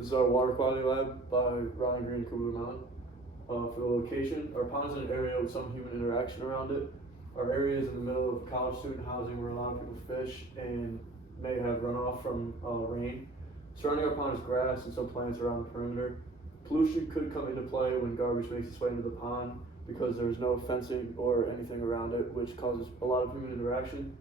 This is our water quality lab by Greene and Lamountain. For the location, our pond is an area with some human interaction around it. Our area is in the middle of college student housing where a lot of people fish and may have runoff from rain. Surrounding our pond is grass and some plants around the perimeter. Pollution could come into play when garbage makes its way into the pond because there is no fencing or anything around it, which causes a lot of human interaction.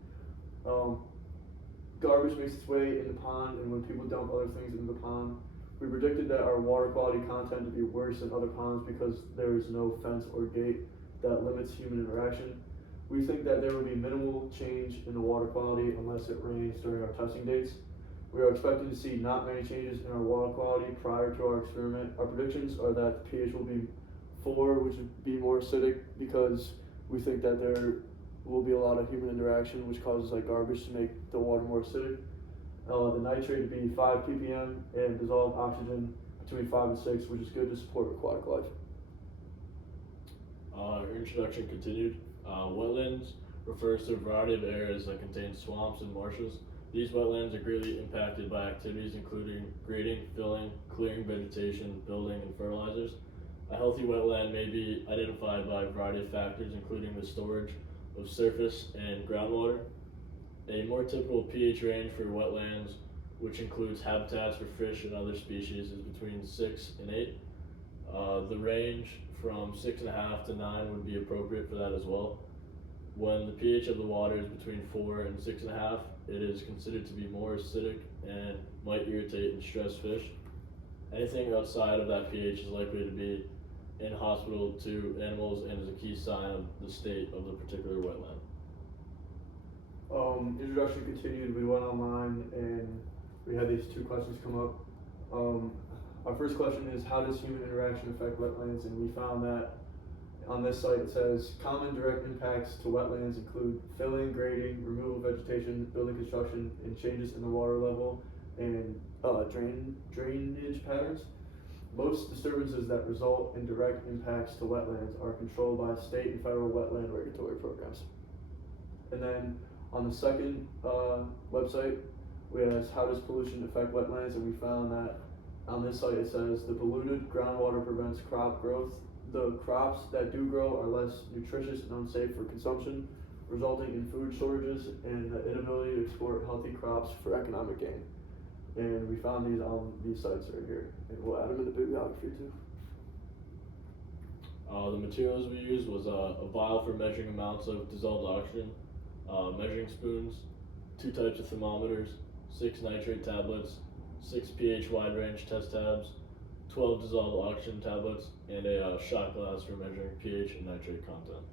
Garbage makes its way in the pond, and when people dump other things into the pond, we predicted that our water quality content would be worse than other ponds because there is no fence or gate that limits human interaction. We think that there will be minimal change in the water quality unless it rains during our testing dates. We are expecting to see not many changes in our water quality prior to our experiment. Our predictions are that the pH will be 4, which would be more acidic because we think that there will be a lot of human interaction, which causes like garbage to make the water more acidic. The nitrate would be 5 ppm and dissolved oxygen between 5 and 6, which is good to support aquatic life. Introduction continued. Wetlands refers to a variety of areas that contain swamps and marshes. These wetlands are greatly impacted by activities including grading, filling, clearing vegetation, building, and fertilizers. A healthy wetland may be identified by a variety of factors, including the storage of surface and groundwater. A more typical pH range for wetlands, which includes habitats for fish and other species, is between 6 and 8. The range from 6.5 to 9 would be appropriate for that as well. When the pH of the water is between 4 and 6.5, it is considered to be more acidic and might irritate and stress fish. Anything outside of that pH is likely to be inhospitable to animals and is a key sign of the state of the particular wetland. Introduction continued. We went online and we had these 2 questions come up. Our first question is, how does human interaction affect wetlands? And we found that on this site it says common direct impacts to wetlands include filling, grading, removal of vegetation, building construction, and changes in the water level and drainage patterns. Most disturbances that result in direct impacts to wetlands are controlled by state and federal wetland regulatory programs. And then on the second website, we asked, how does pollution affect wetlands? And we found that on this site it says the polluted groundwater prevents crop growth. The crops that do grow are less nutritious and unsafe for consumption, resulting in food shortages and the inability to export healthy crops for economic gain. And we found these on these sites right here, and we'll add them in the bibliography too. The materials we used was a vial for measuring amounts of dissolved oxygen, measuring spoons, 2 types of thermometers, 6 nitrate tablets, 6 pH wide range test tabs, 12 dissolved oxygen tablets, and a shot glass for measuring pH and nitrate content.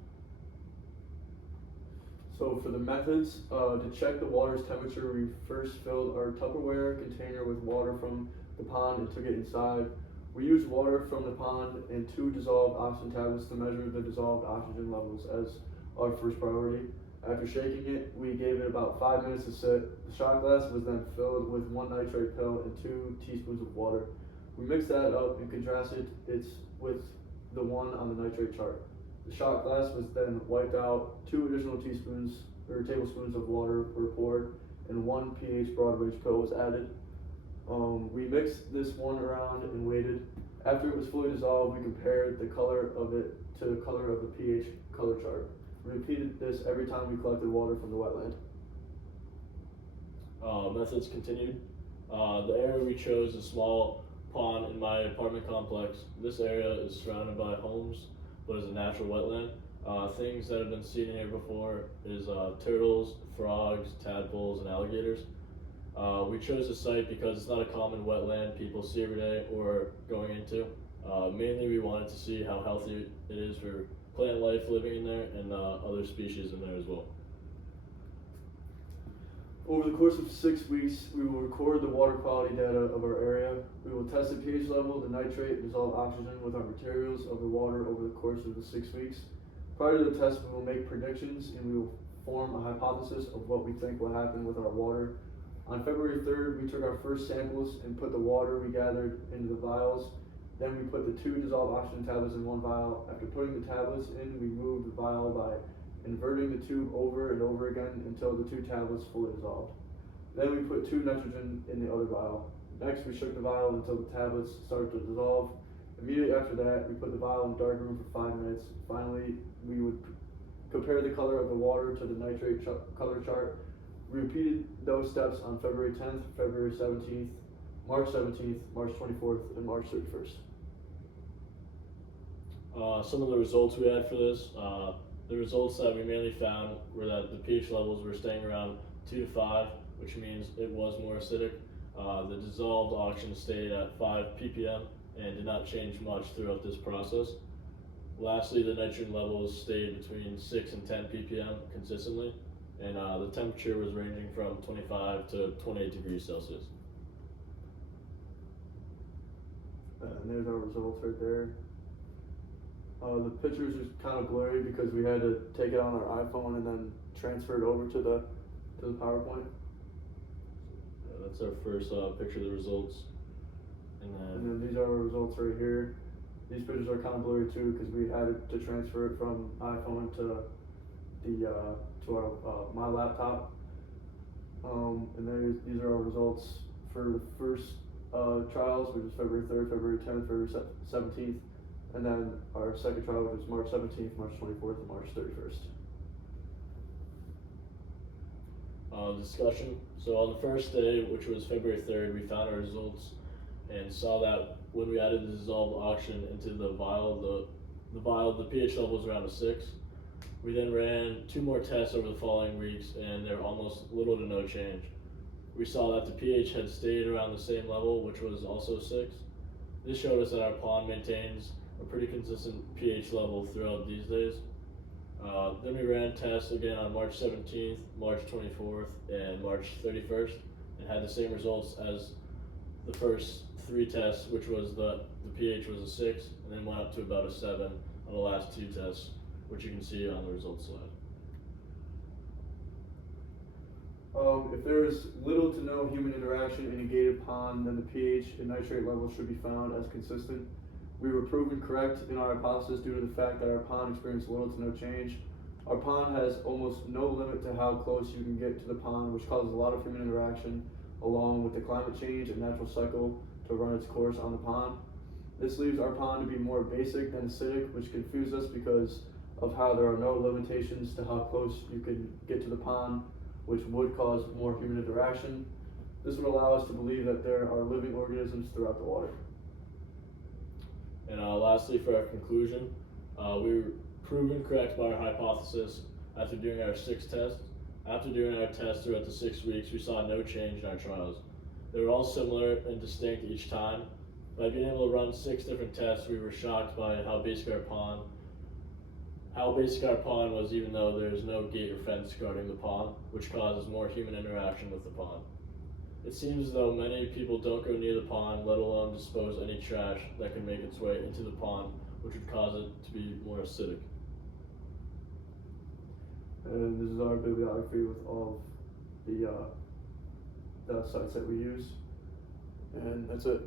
So for the methods, to check the water's temperature, we first filled our Tupperware container with water from the pond and took it inside. We used water from the pond and 2 dissolved oxygen tablets to measure the dissolved oxygen levels as our first priority. After shaking it, we gave it about 5 minutes to sit. The shot glass was then filled with 1 nitrate pill and 2 teaspoons of water. We mixed that up and contrasted it with the one on the nitrate chart. The shot glass was then wiped out, 2 additional teaspoons or tablespoons of water were poured, and 1 pH broad-range pill was added. We mixed this one around and waited. After it was fully dissolved, we compared the color of it to the color of the pH color chart. We repeated this every time we collected water from the wetland. Methods continued. The area we chose is a small pond in my apartment complex. This area is surrounded by homes, but is a natural wetland. Things that have been seen here before is turtles, frogs, tadpoles, and alligators. We chose this site because it's not a common wetland people see every day or going into. Mainly we wanted to see how healthy it is for plant life living in there and other species in there as well. Over the course of 6 weeks, we will record the water quality data of our area. We will test the pH level, the nitrate, and dissolved oxygen with our materials of the water over the course of the 6 weeks. Prior to the test, we will make predictions and we will form a hypothesis of what we think will happen with our water. On February 3rd, we took our first samples and put the water we gathered into the vials. Then we put the 2 dissolved oxygen tablets in 1 vial. After putting the tablets in, we moved the vial by inverting the tube over and over again until the 2 tablets fully dissolved. Then we put 2 nitrogen in the other vial. Next, we shook the vial until the tablets started to dissolve. Immediately after that, we put the vial in the dark room for 5 minutes. Finally, we would compare the color of the water to the nitrate color chart. We repeated those steps on February 10th, February 17th, March 17th, March 24th, and March 31st. Some of the results we had for this, the results that we mainly found were that the pH levels were staying around 2 to 5, which means it was more acidic. The dissolved oxygen stayed at 5 ppm and did not change much throughout this process. Lastly, the nitrogen levels stayed between 6 and 10 ppm consistently, and the temperature was ranging from 25 to 28 degrees Celsius. And there's our results right there. The pictures are kind of blurry because we had to take it on our iPhone and then transfer it over to the PowerPoint. That's our first picture of the results. And then these are our results right here. These pictures are kind of blurry too because we had to transfer it from iPhone to our my laptop. And these are our results for the first trials, which is February 3rd, February 10th, February 17th, and then our second trial, which is March 17th, March 24th, and March 31st. Discussion. So on the first day, which was February 3rd, we found our results and saw that when we added the dissolved oxygen into the vial, the pH level was around a 6. We then ran 2 more tests over the following weeks, and there were almost little to no change. We saw that the pH had stayed around the same level, which was also 6. This showed us that our pond maintains a pretty consistent pH level throughout these days. Then we ran tests again on March 17th, March 24th, and March 31st, and had the same results as the first 3 tests, which was the pH was a 6, and then went up to about a 7 on the last 2 tests, which you can see on the results slide. If there is little to no human interaction in a gated pond, then the pH and nitrate levels should be found as consistent. We were proven correct in our hypothesis due to the fact that our pond experienced little to no change. Our pond has almost no limit to how close you can get to the pond, which causes a lot of human interaction, along with the climate change and natural cycle to run its course on the pond. This leaves our pond to be more basic than acidic, which confuses us because of how there are no limitations to how close you can get to the pond, which would cause more human interaction. This would allow us to believe that there are living organisms throughout the water. And lastly, for our conclusion, we were proven correct by our hypothesis after doing our 6 tests. After doing our tests throughout the 6 weeks, we saw no change in our trials. They were all similar and distinct each time. By being able to run 6 different tests, we were shocked by how basic our pond was, even though there's no gate or fence guarding the pond, which causes more human interaction with the pond. It seems as though many people don't go near the pond, let alone dispose any trash that can make its way into the pond, which would cause it to be more acidic. And this is our bibliography with all of the sites that we use. And that's it.